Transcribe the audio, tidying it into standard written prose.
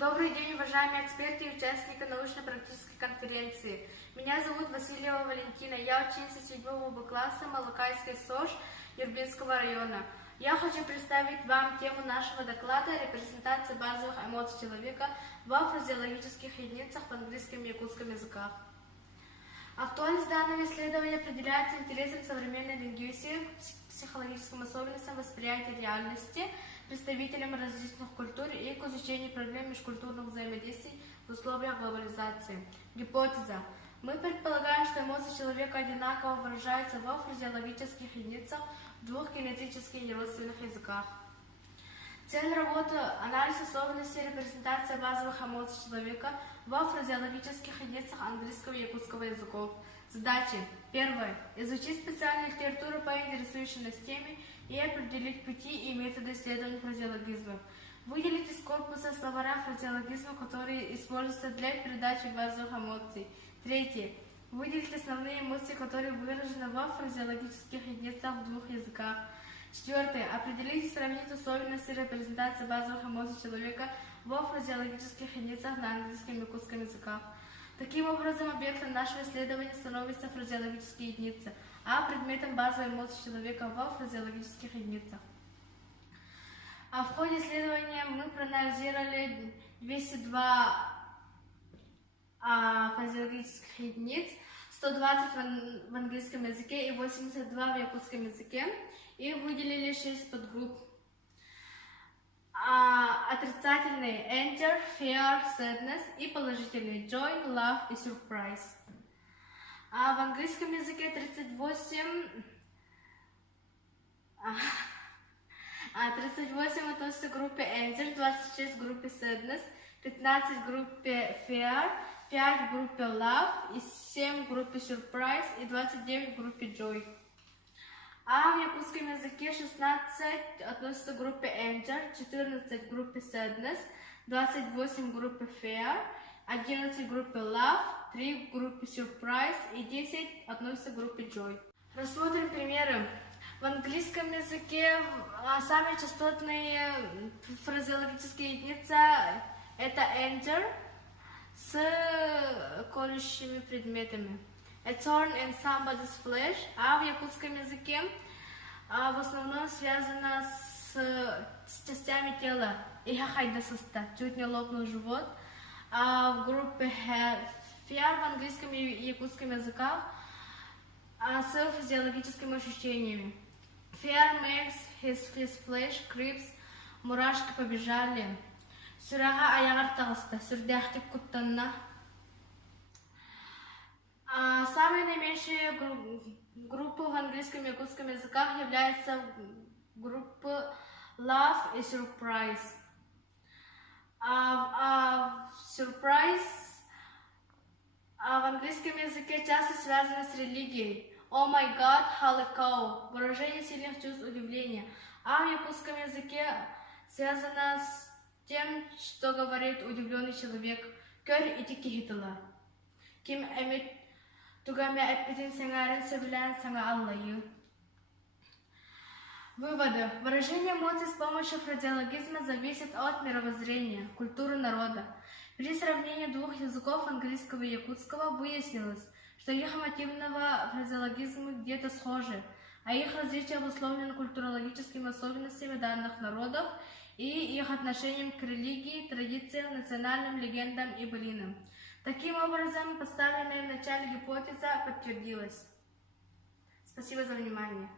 Добрый день, уважаемые эксперты и участники научно-практической конференции. Меня зовут Васильева Валентина, я ученица 7 Б класса Малакайской СОЖ Юрбинского района. Я хочу представить вам тему нашего доклада «Репрезентация базовых эмоций человека во фразеологических единицах в английском и якутском языках». Актуальность данного исследования определяется интересом к современной лингвистике, к психологическим особенностям восприятия реальности, представителям различных культур и к изучению проблем межкультурных взаимодействий в условиях глобализации. Гипотеза. Мы предполагаем, что эмоции человека одинаково выражаются во фразеологических единицах в двух генетически неродственных языках. Цель работы – анализ особенностей репрезентации базовых эмоций человека во фразеологических единицах английского и якутского языков. Задачи. Первое. Изучить специальную литературу по интересующей нас теме и определить пути и методы исследования фразеологизмов. Выделить из корпуса словаря фразеологизмов, которые используются для передачи базовых эмоций. Третье. Выделить основные эмоции, которые выражены во фразеологических единицах в двух языках. Четвертое. Определить и сравнить особенности репрезентации базовых эмоций человека во фразеологических единицах на английском и якутском языках. Таким образом, объектом нашего исследования становятся фразеологические единицы, а предметом базовой эмоции человека во фразеологических единицах. В ходе исследования мы проанализировали 202 фразеологических единиц, 120 в английском языке и 82 в якутском языке, и выделили 6 подгрупп. Отрицательные anger, fear, sadness и положительные joy, love и surprise. В английском языке 38 относятся к группе anger, 26 в группе sadness, 15 в группе fear, 5 в группе love, и 7 в группе surprise и 29 в группе joy. В якутском языке 16 относятся к группе anger, 14 в группе sadness, 28 в группе fear, 11 в группе love, 3 в группе surprise и 10 относятся к группе joy. Рассмотрим примеры. В английском языке самые частотные фразеологические единицы это anger с колющими предметами. A thorn in somebody's flesh, в якутском языке в основном связано с частями тела. Ихахайдасыста, чуть не лопнул живот. В группе fear в английском и якутском языках с физиологическими ощущениями. Fear makes his flesh creeps, мурашки побежали. Сюрага аягартагыста, сюрдяхтик куттанна. Самые наименьшие группы в английском и якутском языках являются группы love и surprise. Surprise в английском языке часто связано с религией. Oh my God, halakau, выражение сильных чувств удивления. В якутском языке связано с тем, что говорит удивленный человек. Кör ити кихитала. Ким эмит тугамя эпитин сенгарен севлян санга аллаю. Выводы. Выражение эмоций с помощью фразеологизма зависит от мировоззрения, культуры народа. При сравнении двух языков, английского и якутского, выяснилось, что их мотивного фразеологизмы где-то схожи, а их различия обусловлены культурологическими особенностями данных народов и их отношением к религии, традициям, национальным легендам и былинам. Таким образом, поставленная в начале гипотеза подтвердилась. Спасибо за внимание.